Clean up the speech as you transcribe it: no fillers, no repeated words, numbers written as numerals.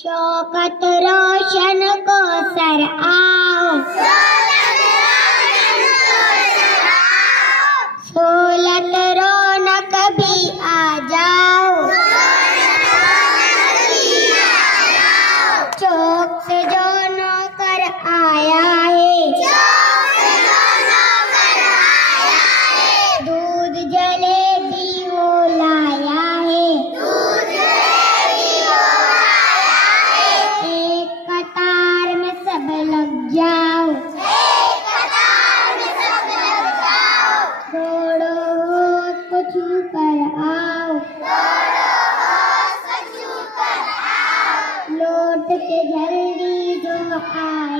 शौकत रोशन को सर आओ, सोलत रौनक भी आ जाओ, चौक से जो नौकर आया है, दूध जलेबी वो लाया है, एक कतार में सब लग जाओ, दौड़ो होश को छू कर आओ, लौट के जल्दी जो आए